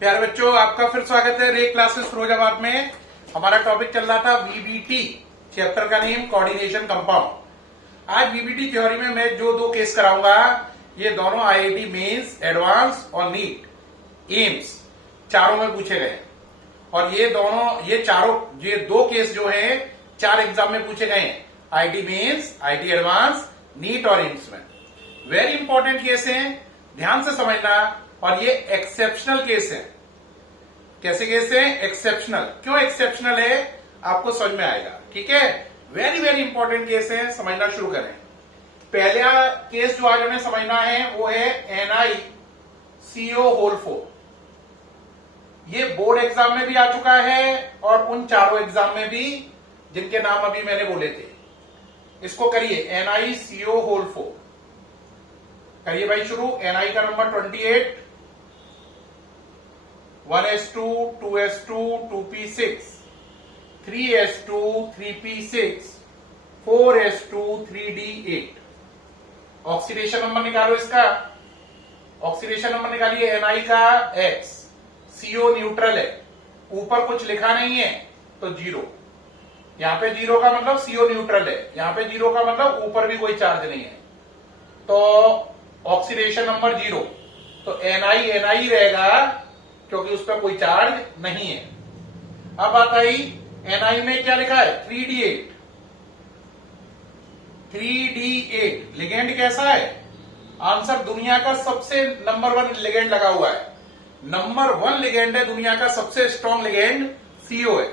प्यारे बच्चों, आपका फिर स्वागत है रे क्लासेस फिरोजाबाद में। हमारा टॉपिक चल रहा था वीबीटी, चैप्टर का नेम कोऑर्डिनेशन कंपाउंड। आज वीबीटी थ्योरी में मैं जो दो केस कराऊंगा, ये दोनों आईआईटी मेंस, एडवांस और नीट, एम्स चारों में पूछे गए। और ये दो केस जो है 4 एग्जाम में पूछे गए, IIT mains, IIT advance, NEET और एम्स में। वेरी इंपॉर्टेंट केस है, ध्यान से समझना। और ये एक्सेप्शनल केस है। कैसे केस है? एक्सेप्शनल। क्यों एक्सेप्शनल है आपको समझ में आएगा, ठीक है। वेरी वेरी इंपॉर्टेंट केस है, समझना शुरू करें। पहला केस जो आज हमें समझना है वो है NiCO होल 4। ये बोर्ड एग्जाम में भी आ चुका है और उन चारों एग्जाम में भी जिनके नाम अभी मैंने बोले थे। इसको करिए NiCO होल 4। करिए भाई शुरू। Ni का number 28, 1s2, 2s2, 2p6, 3s2, 3p6, 4s2, 3d8। Oxidation number निकालो इसका। ऑक्सीडेशन नंबर निकालिए Ni का X, CO न्यूट्रल है, ऊपर कुछ लिखा नहीं है तो 0। यहां पे 0 का मतलब CO न्यूट्रल है, यहां पे 0 का मतलब ऊपर भी कोई चार्ज नहीं है, तो ऑक्सीडेशन नंबर 0। तो Ni रहेगा क्योंकि उस पर कोई चार्ज नहीं है। अब बात आई Ni में क्या लिखा है? 3d8। 3d8 लिगेंड कैसा है? आंसर दुनिया का सबसे नंबर 1 लिगेंड लगा हुआ है। नंबर 1 लिगेंड है दुनिया का सबसे स्ट्रॉन्ग लिगेंड, CO है।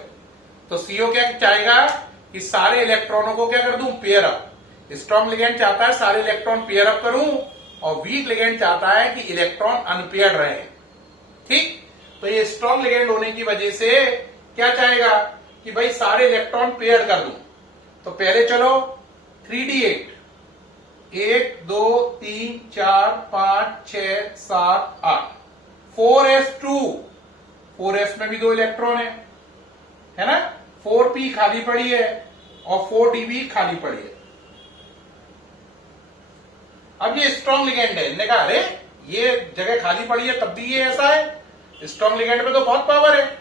तो CO क्या चाहेगा कि सारे इलेक्ट्रॉनों को क्या कर दूं? Pair up. स्ट्रॉन्ग लिगेंड चाहता है सारे इलेक्ट्रॉन पेयर अप करूं, और वीक लिगेंड चाहता है कि इलेक्ट्रॉन अनपेयर्ड रहे। ठीक, तो ये स्ट्रॉन्ग लिगेंड होने की वजह से क्या चाहेगा कि भाई सारे इलेक्ट्रॉन पेयर कर दूं। तो पहले चलो 3d8, 1 2 3 4 5 6 7 8, 4s2, 4s में भी 2 इलेक्ट्रॉन है ना। 4p खाली पड़ी है और 4d भी खाली पड़ी है। अब ये स्ट्रॉन्ग लिगेंड है, इन्होंने कहा अरे ये जगह खाली पड़ी है तब भी ये ऐसा है, स्ट्रॉन्ग लिगेंड में तो बहुत पावर है।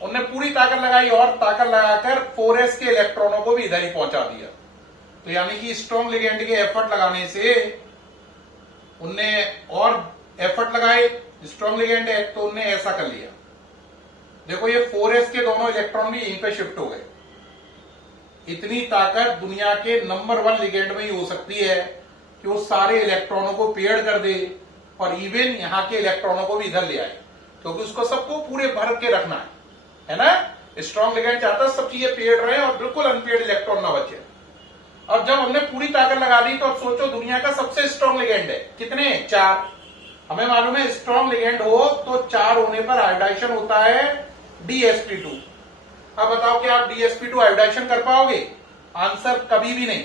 उनने पूरी ताकत लगाई और ताकत लगाकर 4s के इलेक्ट्रॉनों को भी इधर ही पहुंचा दिया। तो यानी कि स्ट्रॉन्ग लिगेंड के एफर्ट लगाने से उनने और एफर्ट लगाए, स्ट्रॉन्ग लिगेंड है तो उनने ऐसा कर लिया। देखो ये 4s के दोनों इलेक्ट्रॉन भी यहीं पे शिफ्ट हो गए। इतनी ताकत दुनिया के नंबर 1 लिगेंड में ही हो सकती है कि वो सारे इलेक्ट्रॉनों को पेयर कर दे और इवन यहां के इलेक्ट्रॉनों को भी इधर ले आए, क्योंकि उसको सबको पूरे भर के रखना है ना। स्ट्रॉन्ग लिगेंड चाहता है सब चीजें पेयर्ड रहे और बिल्कुल अनपेयर्ड इलेक्ट्रॉन ना बचे। और जब हमने पूरी ताकत लगा दी तो अब सोचो दुनिया का सबसे स्ट्रॉन्ग लिगेंड है, कितने? 4। हमें मालूम है स्ट्रॉन्ग लिगेंड हो तो 4 होने पर आयोडाइजेशन होता है DsP2। अब बताओ क्या आप DsP2 आयोडाइजेशन कर पाओगे? आंसर कभी भी नहीं।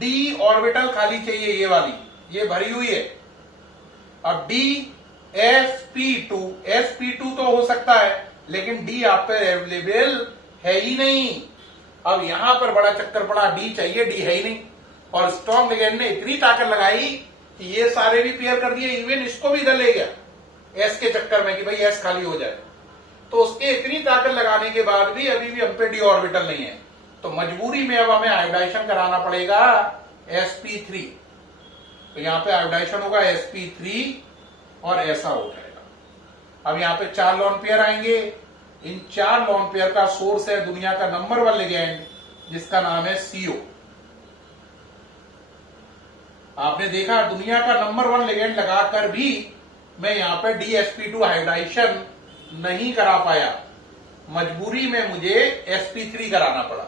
D ऑर्बिटल खाली चाहिए, ये वाली, ये भरी हुई है। अब DsP2, sp2 तो हो सकता है लेकिन D आप पे अवेलेबल है ही नहीं। अब यहां पर बड़ा चक्कर पड़ा, D चाहिए, D है ही नहीं। और स्ट्रॉन्ग लिगेंड ने इतनी ताकत लगाई कि ये सारे भी पेयर कर दिए, इवन इसको भी इधर ले गया S के चक्कर में कि भाई S खाली हो जाए। तो उसके इतनी ताकत लगाने के बाद भी अभी भी हम पे D ऑर्बिटल नहीं है, तो मजबूरी में अब हमें आयोडाइजेशन कराना पड़ेगा sp3। तो यहां पे आयोडाइजेशन होगा sp3 और ऐसा हो जाएगा। अब यहां पे 4 लोन पेयर आएंगे। इन 4 लोन पेयर का सोर्स है दुनिया का नंबर 1 लिगेंड, जिसका नाम है CO। आपने देखा दुनिया का नंबर 1 लिगेंड लगाकर भी मैं यहां पर DsP2 आयोडाइजेशन नहीं करा पाया। मजबूरी में मुझे sp3 कराना पड़ा,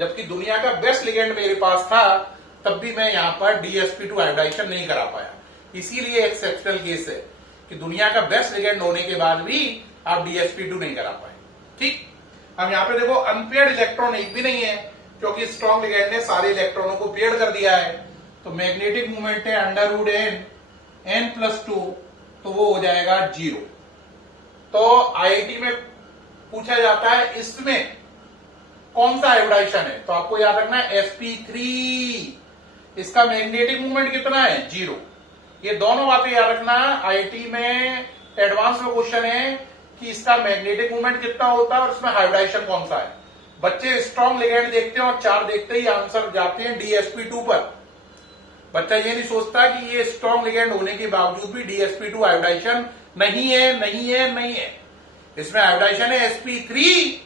जबकि दुनिया का बेस्ट लिगेंड मेरे पास था, तब भी मैं यहां पर DsP2 आयोडाइजेशन नहीं करा पाया। इसीलिए एक्सेप्शनल केस है कि दुनिया का बेस्ट लिगेंड होने के बाद भी आप DsP2 नहीं करा पाए। ठीक, अब यहां पे देखो अनपेयर्ड इलेक्ट्रॉन एक भी नहीं है, क्योंकि स्ट्रॉन्ग लिगेंड ने सारे इलेक्ट्रॉनों को पेयर कर दिया है। तो मैग्नेटिक मूवमेंट है √n+2, तो वो हो जाएगा 0। तो आईआईटी में पूछा जाता है इसमें कौन सा आयोडाइजेशन है, तो आपको याद रखना है sp3। इसका मैग्नेटिक मूवमेंट कितना है? 0। ये दोनों बातें याद रखना। आईआईटी में एडवांस में क्वेश्चन है कि इसका मैग्नेटिक मूवमेंट कितना होता है और इसमें हाइब्रिडाइजेशन कौन सा है। बच्चे स्ट्रॉन्ग लिगेंड देखते हैं और 4 देखते ही आंसर जाते हैं DsP2 पर। बच्चा ये नहीं सोचता कि ये स्ट्रॉन्ग लिगेंड होने के बावजूद भी DsP2 हाइब्रिडाइजेशन नहीं है। इसमें हाइब्रिडाइजेशन है sp3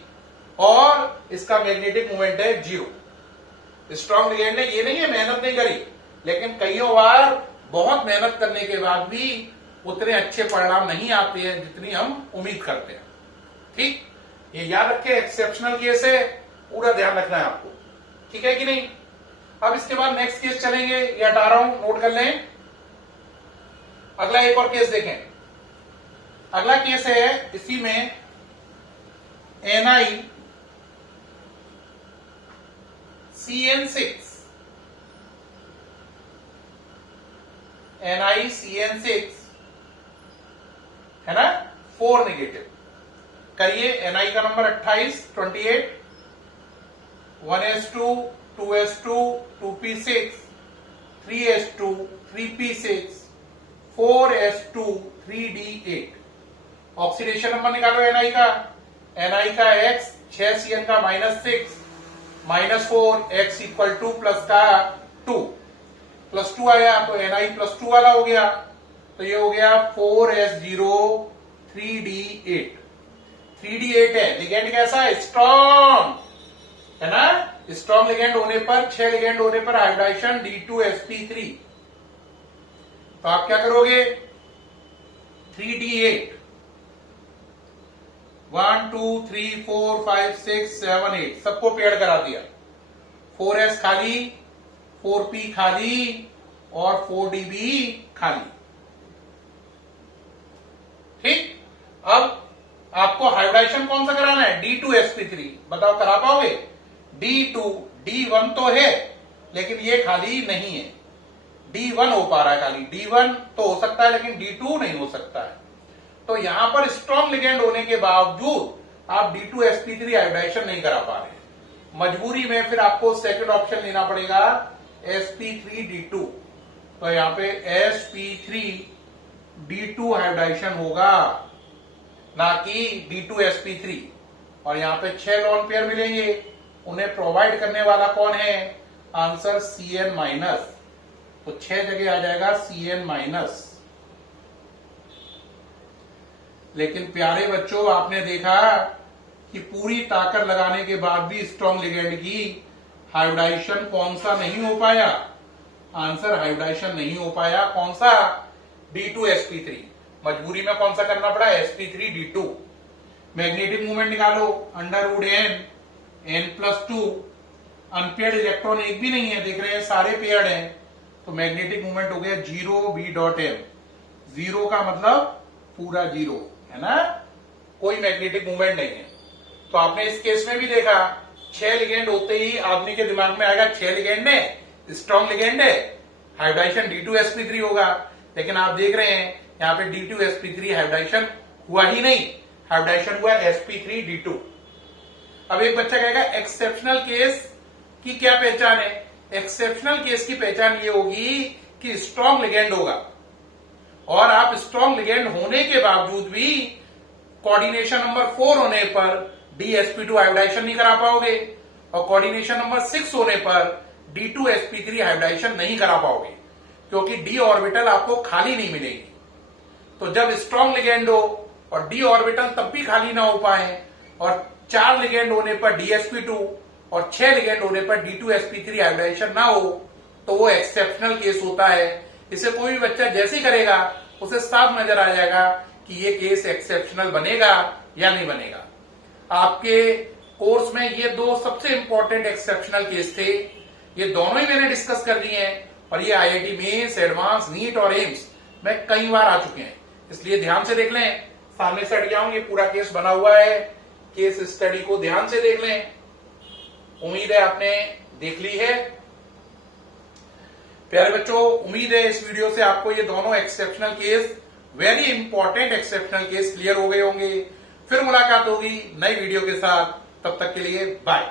और इसका मैग्नेटिक मूवमेंट है 0। स्ट्रॉन्ग लिगेंड ने ये नहीं है मेहनत नहीं करी, लेकिन कईयों बार बहुत मेहनत करने के बाद भी उतने अच्छे परिणाम नहीं आते हैं जितनी हम उम्मीद करते हैं। ठीक, ये याद रखे, एक्सेप्शनल केस है, पूरा ध्यान रखना है आपको, ठीक है कि नहीं। अब इसके बाद नेक्स्ट केस चलेंगे, ये हटा रहा हूं, नोट कर लें। अगला एक और केस देखें। अगला केस है, इसी में NiCN6 है ना, 4 नेगेटिव। करिए, Ni का number 28, 1s2, 2s2, 2p6, 3s2, 3p6, 4s2, 3d8। Oxidation number निकालो Ni का। Ni का x, 6Cn का -6, -4, x इक्वल टू प्लस का 2, +2 आया तो Ni +2 वाला हो गया, तो ये हो गया 4s0, 3d8। 3d8 है, लिगेंड कैसा है, स्ट्रॉन्ग है ना। स्ट्रॉन्ग लिगेंड होने पर, 6 लिगेंड होने पर हाइब्रिडाइजेशन D2sp3। तो आप क्या करोगे, 3d8, 1 2 3 4 5 6 7 8 सबको पेड़ करा दिया। 4s खाली, 4p खाली और 4d भी खाली। ठीक, अब आपको हाइब्रिडाइजेशन कौन सा कराना है, D2sp3। बताओ करा पाओगे। D1 तो है लेकिन ये खाली नहीं है, D1 हो पा रहा है खाली। D1 तो हो सकता है लेकिन D2 नहीं हो सकता है। तो यहां पर स्ट्रॉन्ग लिगेंड होने के बावजूद आप D2sp3 हाइब्रिडाइजेशन नहीं करा पा रहे। मजबूरी में फिर आपको सेकंड ऑप्शन लेना पड़ेगा, sp3d2। तो यहां पे sp3d2 हाइब्रिडाइजेशन होगा, ना कि D2sp3। और यहां पे 6 लोन पेयर मिलेंगे, उन्हें प्रोवाइड करने वाला कौन है, आंसर Cn-। तो 6 जगह आ जाएगा Cn-। लेकिन प्यारे बच्चों, आपने देखा कि पूरी ताकत लगाने के बाद भी स्ट्रॉन्ग लिगेंड की हाइब्रिडाइजेशन कौन सा नहीं हो पाया, आंसर हाइब्रिडाइजेशन नहीं हो पाया, कौन सा, D2sp3। मजबूरी में कौन सा करना पड़ा, sp3d2। मैग्नेटिक मूवमेंट निकालो, √n, n+2। अनपेयर्ड इलेक्ट्रॉन एक भी नहीं है, देख रहे हैं सारे पेयर्ड हैं, तो मैग्नेटिक मूवमेंट हो गया 0v.m। 0 का मतलब पूरा 0 है ना, कोई मैग्नेटिक मूवमेंट नहीं है। तो आपने इस केस में भी देखा, 6 लिगेंड होते ही आदमी के दिमाग में आएगा 6 लिगेंड है, स्ट्रॉन्ग लिगेंड है, हाइब्रिडाइजेशन D2sp3 होगा। लेकिन आप देख रहे हैं यहाँ पे D2sp3 हाइब्रिडाइजेशन हुआ ही नहीं, हाइब्रिडाइजेशन हुआ sp3d2। अब एक बच्चा कहेगा एक्सेप्शनल केस की क्या पहचान है। एक्सेप्शनल केस की पहचान ये होगी कि स्ट्रॉन्ग लिगेंड होगा और आप स्ट्रॉन्ग लिगेंड होने के बावजूद भी कोऑर्डिनेशन नंबर 4 होने पर DsP2 हाइब्रिडाइजेशन नहीं करा पाओगे, और कोऑर्डिनेशन नंबर 6 होने पर D2sp3 हाइब्रिडाइजेशन नहीं करा पाओगे, क्योंकि d ऑर्बिटल आपको खाली नहीं मिलेगी। तो जब स्ट्रॉन्ग लिगेंड हो और d ऑर्बिटल तब भी खाली ना हो पाए, और 4 लिगेंड होने पर DsP2 और 6 लिगेंड होने पर D2sp3 हाइब्रिडाइजेशन ना हो, तो वो एक्सेप्शनल केस होता है। इसे कोई भी बच्चा जैसे ही करेगा उसे साफ नजर आ जाएगा कि ये केस एक्सेप्शनल बनेगा या नहीं बनेगा। आपके कोर्स में ये 2 सबसे इंपॉर्टेंट एक्सेप्शनल केस थे, ये दोनों ही मैंने डिस्कस कर दिए हैं, और ये IIT मेंस, एडवांस, नीट और एम्स में कई बार आ चुके हैं। इसलिए ध्यान से देख लें, सामने से हट जाऊं, ये पूरा केस बना हुआ है, केस स्टडी को ध्यान से देख लें। उम्मीद है आपने देख ली है। प्यारे बच्चों, उम्मीद है इस वीडियो से आपको ये दोनों exceptional case, very important exceptional case clear हो गए होंगे। फिर मुलाकात होगी नई वीडियो के साथ, तब तक के लिए बाय।